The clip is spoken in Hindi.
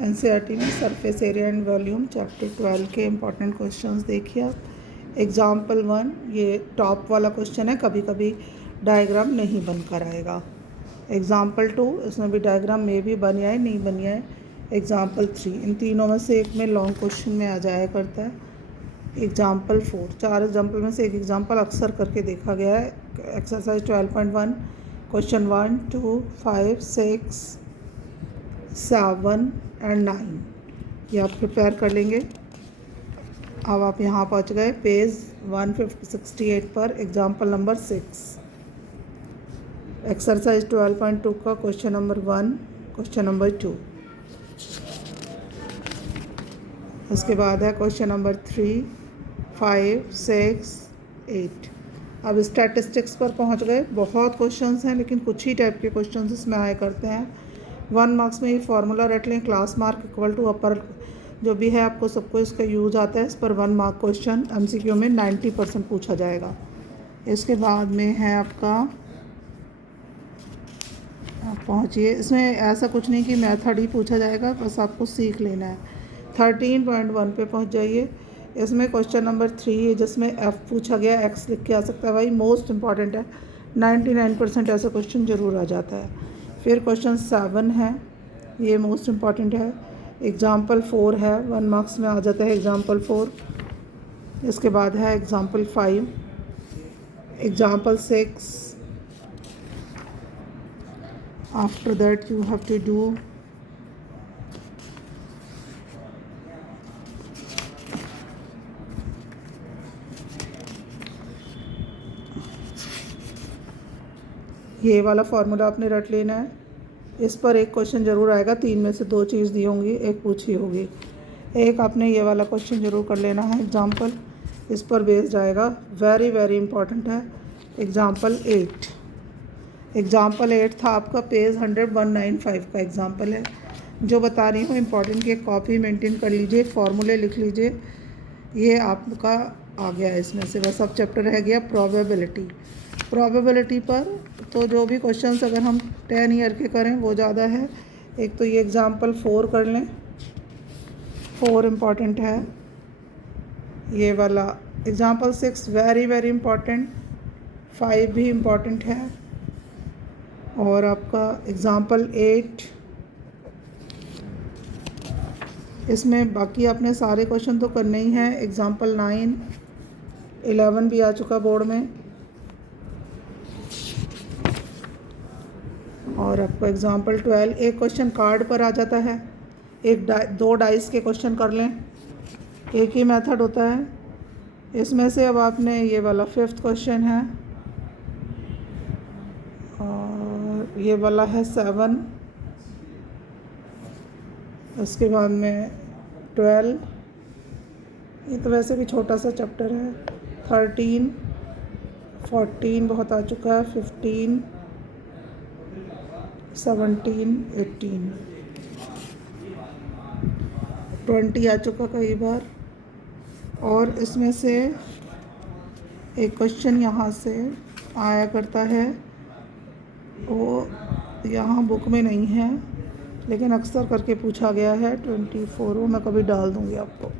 एनसीईआरटी में surface area and volume chapter 12 के इम्पॉर्टेंट क्वेश्चंस देखिए आप। एग्जाम्पल 1, ये टॉप वाला क्वेश्चन है, कभी कभी डायग्राम नहीं बनकर आएगा। एग्जाम्पल 2, इसमें भी डायग्राम में भी बन आए नहीं बन आए। एग्जाम्पल 3, इन तीनों में से एक में लॉन्ग क्वेश्चन में आ जाया करता है। एग्जाम्पल 4, 4 एग्जाम्पल में से एक एग्जाम्पल अक्सर करके देखा गया है। एक्सरसाइज 12.1 क्वेश्चन 1, 2, 5, 6, 7 एंड 9 ये आप प्रिपेयर कर लेंगे। अब आप यहाँ पहुँच गए पेज 168 पर, एग्जाम्पल नंबर 6, एक्सरसाइज 12.2 का क्वेश्चन नंबर 1, क्वेश्चन नंबर 2। उसके बाद है क्वेश्चन नंबर 3, 5, 6, 8। अब स्टैटिस्टिक्स पर पहुँच गए। बहुत क्वेश्चंस हैं लेकिन कुछ ही टाइप के क्वेश्चंस इसमें आया करते हैं। 1 मार्क्स में ये फार्मूला रट लें, क्लास मार्क इक्वल टू अपर, जो भी है आपको सबको इसका यूज आता है। इस पर 1 मार्क क्वेश्चन एमसीक्यू में 90% पूछा जाएगा। इसके बाद में है आपका, आप पहुँचिए, इसमें ऐसा कुछ नहीं कि मेथड ही पूछा जाएगा, बस आपको सीख लेना है। 13.1 पे पहुँच जाइए। इसमें क्वेश्चन नंबर 3 है जिसमें एफ पूछा गया, एक्स लिख के आ सकता है। भाई मोस्ट इंपॉर्टेंट है, 99% ऐसा क्वेश्चन ज़रूर आ जाता है। फिर क्वेश्चन 7 है, ये मोस्ट इम्पॉर्टेंट है। एग्जाम्पल 4 है, 1 मार्क्स में आ जाता है एग्जाम्पल 4। इसके बाद है example 5, example 6। After that you have to do ये वाला फार्मूला आपने रट लेना है। इस पर एक क्वेश्चन ज़रूर आएगा, 3 में से 2 चीज़ दी होंगी, एक पूछी होगी। एक आपने ये वाला क्वेश्चन ज़रूर कर लेना है एग्जाम्पल, इस पर बेस्ड आएगा, वेरी वेरी इंपॉर्टेंट है। एग्जाम्पल 8, एग्जाम्पल 8 था आपका पेज 195 का एग्जाम्पल है। जो बता रही हूँ इंपॉर्टेंट की कॉपी मेंटेन कर लीजिए, फार्मूले लिख लीजिए। ये आपका आ गया है इसमें से। बस अब चैप्टर रह गया प्रोबेबिलिटी। प्रोबेबिलिटी पर तो जो भी क्वेश्चंस अगर हम 10 ईयर के करें वो ज़्यादा है। एक तो ये एग्जाम्पल 4 कर लें, 4 इम्पॉर्टेंट है। ये वाला एग्जाम्पल 6 वेरी वेरी इम्पॉर्टेंट, 5 भी इम्पॉर्टेंट है। और आपका एग्जाम्पल 8, इसमें बाकी आपने सारे क्वेश्चन तो करने ही हैं। एग्जाम्पल 9, 11 भी आ चुका बोर्ड में। और आपको एग्जाम्पल 12, एक क्वेश्चन कार्ड पर आ जाता है। एक 2 डाइस के क्वेश्चन कर लें, एक ही मेथड होता है इसमें से। अब आपने ये वाला 5th क्वेश्चन है, और ये वाला है 7। उसके बाद में 12, ये तो वैसे भी छोटा सा चैप्टर है। 13, 14 बहुत आ चुका है। 15, 17, 18, 20 आ चुका कई बार। और इसमें से एक क्वेश्चन यहाँ से आया करता है, वो यहाँ बुक में नहीं है लेकिन अक्सर करके पूछा गया है। 24 वो मैं कभी डाल दूँगी आपको।